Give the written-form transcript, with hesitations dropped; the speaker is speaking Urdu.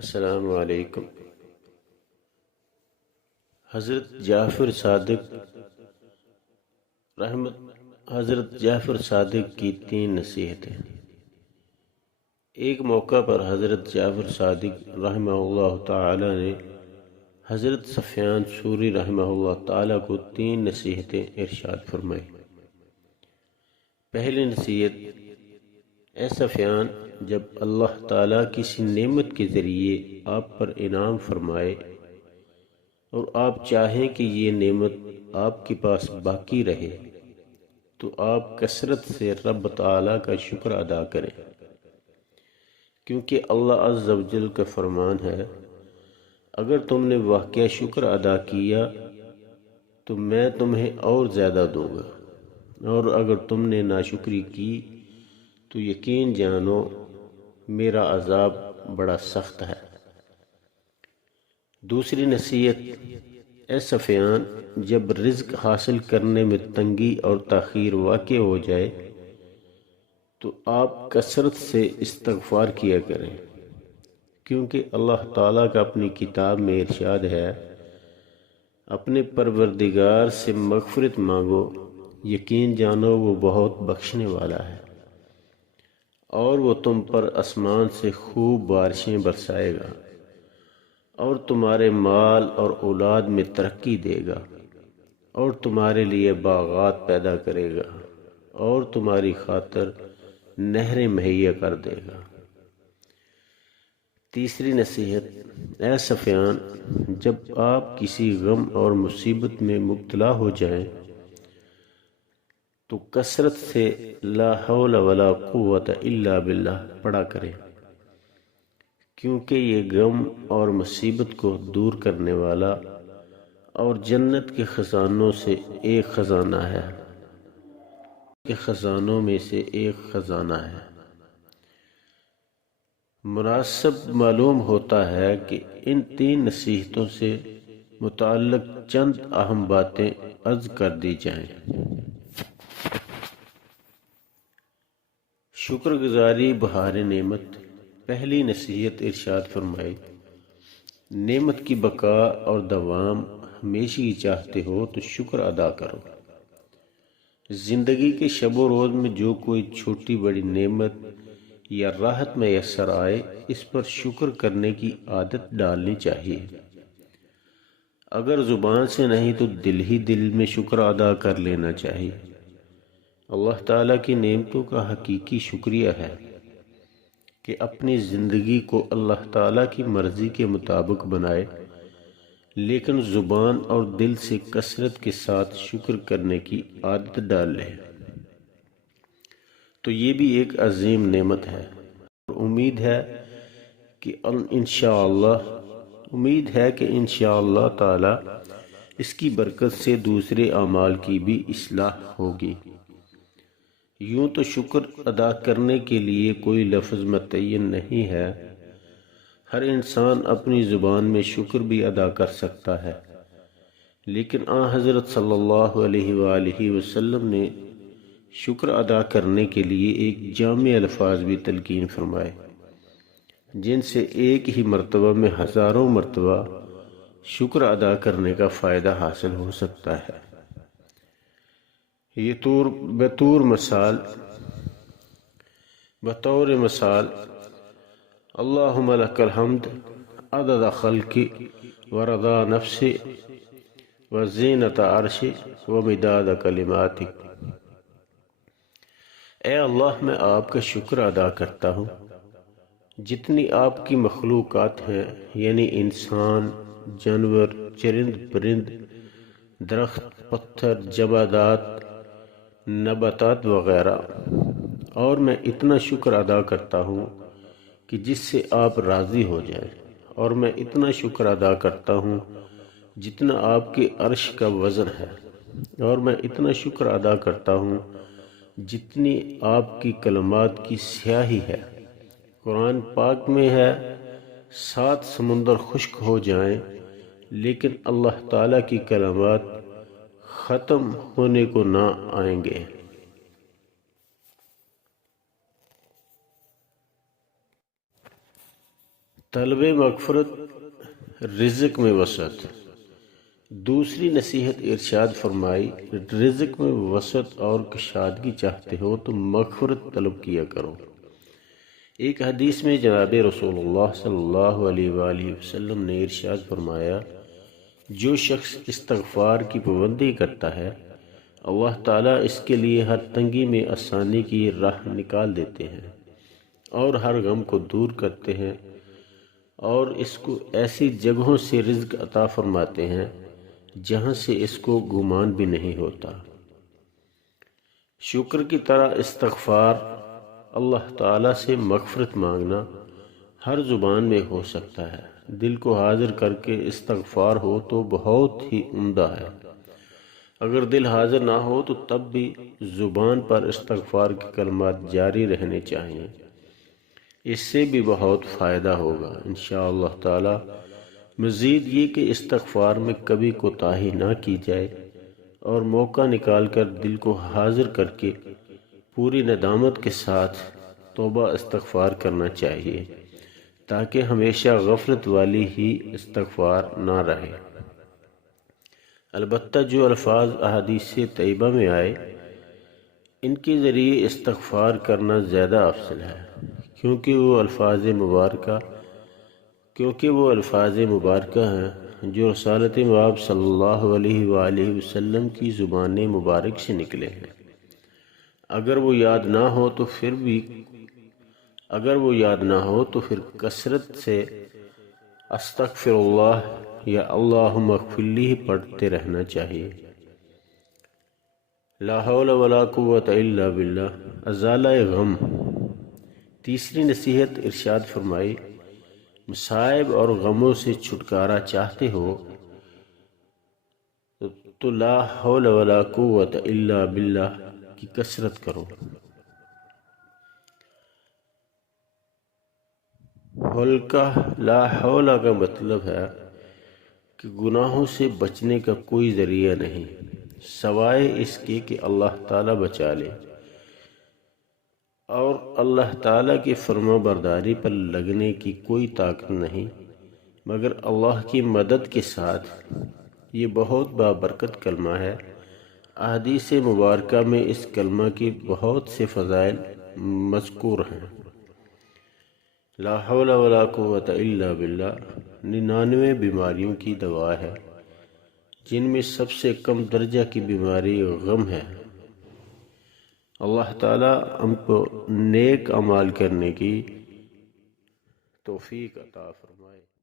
السلام علیکم۔ حضرت جعفر صادق کی 3 نصیحتیں۔ ایک موقع پر حضرت جعفر صادق رحمہ اللہ تعالی نے حضرت سفیان ثوری رحمہ اللہ تعالی کو 3 نصیحتیں ارشاد فرمائی۔ پہلی نصیحت: اے سفیان، جب اللہ تعالیٰ کسی نعمت کے ذریعے آپ پر انعام فرمائے اور آپ چاہیں کہ یہ نعمت آپ کے پاس باقی رہے تو آپ کثرت سے رب تعالیٰ کا شکر ادا کریں، کیونکہ اللہ عز و جل کا فرمان ہے، اگر تم نے واقعہ شکر ادا کیا تو میں تمہیں اور زیادہ دوں گا، اور اگر تم نے ناشکری کی تو یقین جانو میرا عذاب بڑا سخت ہے۔ دوسری نصیحت: اے سفیان، جب رزق حاصل کرنے میں تنگی اور تاخیر واقع ہو جائے تو آپ کثرت سے استغفار کیا کریں، کیونکہ اللہ تعالیٰ کا اپنی کتاب میں ارشاد ہے، اپنے پروردگار سے مغفرت مانگو، یقین جانو وہ بہت بخشنے والا ہے، اور وہ تم پر آسمان سے خوب بارشیں برسائے گا، اور تمہارے مال اور اولاد میں ترقی دے گا، اور تمہارے لیے باغات پیدا کرے گا، اور تمہاری خاطر نہریں مہیا کر دے گا۔ تیسری نصیحت: اے سفیان، جب آپ کسی غم اور مصیبت میں مبتلا ہو جائیں تو کثرت سے لا حول ولا قوت الا باللہ پڑھا کریں، کیونکہ یہ غم اور مصیبت کو دور کرنے والا اور جنت کے خزانوں سے ایک خزانہ ہے، مناسب معلوم ہوتا ہے کہ ان 3 نصیحتوں سے متعلق چند اہم باتیں عرض کر دی جائیں۔ شکر گزاری بہار نعمت۔ پہلی نصیحت ارشاد فرمائی، نعمت کی بقا اور دوام ہمیشہ چاہتے ہو تو شکر ادا کرو۔ زندگی کے شب و روز میں جو کوئی چھوٹی بڑی نعمت یا راحت میسر آئے، اس پر شکر کرنے کی عادت ڈالنی چاہیے۔ اگر زبان سے نہیں تو دل ہی دل میں شکر ادا کر لینا چاہیے۔ اللہ تعالیٰ کی نعمتوں کا حقیقی شکریہ ہے کہ اپنی زندگی کو اللہ تعالیٰ کی مرضی کے مطابق بنائے، لیکن زبان اور دل سے کثرت کے ساتھ شکر کرنے کی عادت ڈال لے تو یہ بھی ایک عظیم نعمت ہے، اور امید ہے کہ انشاءاللہ تعالی اس کی برکت سے دوسرے اعمال کی بھی اصلاح ہوگی۔ یوں تو شکر ادا کرنے کے لیے کوئی لفظ متعین نہیں ہے، ہر انسان اپنی زبان میں شکر بھی ادا کر سکتا ہے، لیکن حضرت صلی اللہ علیہ وآلہ وسلم نے شکر ادا کرنے کے لیے ایک جامع الفاظ بھی تلقین فرمائے، جن سے ایک ہی مرتبہ میں ہزاروں مرتبہ شکر ادا کرنے کا فائدہ حاصل ہو سکتا ہے۔ یہ بطور مثال اللہم لک الحمد عدد خلقی ورضا نفسی وزینت عرشی ومداد کلماتی۔ اے اللہ، میں آپ کا شکر ادا کرتا ہوں، جتنی آپ کی مخلوقات ہیں، یعنی انسان، جانور، چرند پرند، درخت، پتھر، جمادات، نباتات وغیرہ، اور میں اتنا شکر ادا کرتا ہوں کہ جس سے آپ راضی ہو جائیں، اور میں اتنا شکر ادا کرتا ہوں جتنا آپ کے عرش کا وزن ہے، اور میں اتنا شکر ادا کرتا ہوں جتنی آپ کی کلمات کی سیاہی ہے۔ قرآن پاک میں ہے، 7 سمندر خشک ہو جائیں لیکن اللہ تعالیٰ کی کلمات ختم ہونے کو نہ آئیں گے۔ طلب مغفرت، رزق میں وسعت۔ دوسری نصیحت ارشاد فرمائی، رزق میں وسعت اور کشادگی چاہتے ہو تو مغفرت طلب کیا کرو۔ ایک حدیث میں جناب رسول اللہ صلی اللہ علیہ وآلہ وسلم نے ارشاد فرمایا، جو شخص استغفار کی پابندی کرتا ہے اللہ تعالیٰ اس کے لیے ہر تنگی میں آسانی کی راہ نکال دیتے ہیں اور ہر غم کو دور کرتے ہیں، اور اس کو ایسی جگہوں سے رزق عطا فرماتے ہیں جہاں سے اس کو گمان بھی نہیں ہوتا۔ شکر کی طرح استغفار، اللہ تعالیٰ سے مغفرت مانگنا ہر زبان میں ہو سکتا ہے۔ دل کو حاضر کر کے استغفار ہو تو بہت ہی عمدہ ہے۔ اگر دل حاضر نہ ہو تو تب بھی زبان پر استغفار کے کلمات جاری رہنے چاہیے، اس سے بھی بہت فائدہ ہوگا انشاءاللہ تعالی۔ مزید یہ کہ استغفار میں کبھی کوتاہی نہ کی جائے اور موقع نکال کر دل کو حاضر کر کے پوری ندامت کے ساتھ توبہ استغفار کرنا چاہیے، تاکہ ہمیشہ غفلت والی ہی استغفار نہ رہے۔ البتہ جو الفاظ احادیث طیبہ میں آئے ان کے ذریعے استغفار کرنا زیادہ افضل ہے، کیونکہ وہ الفاظ مبارکہ ہیں جو رسالت مآب صلی اللہ علیہ وآلہ وسلم کی زبان مبارک سے نکلے ہیں۔ اگر وہ یاد نہ ہو تو پھر کثرت سے استغفر اللہ یا اللہم اغفر لی پڑھتے رہنا چاہیے۔ لا حول ولا قوت الا باللہ، ازالہ غم۔ تیسری نصیحت ارشاد فرمائی، مصائب اور غموں سے چھٹکارا چاہتے ہو تو لا حول ولا قوت الا باللہ کی کثرت کرو۔ لا حول کا مطلب ہے کہ گناہوں سے بچنے کا کوئی ذریعہ نہیں سوائے اس کے کہ اللہ تعالیٰ بچا لے، اور اللہ تعالیٰ کی فرما برداری پر لگنے کی کوئی طاقت نہیں مگر اللہ کی مدد کے ساتھ۔ یہ بہت بابرکت کلمہ ہے۔ احادیث مبارکہ میں اس کلمہ کی بہت سے فضائل مذکور ہیں۔ لا حول ولا قوت الا باللہ 99 بیماریوں کی دوا ہے، جن میں سب سے کم درجہ کی بیماری غم ہے۔ اللہ تعالیٰ ہم کو نیک اعمال کرنے کی توفیق عطا فرمائے۔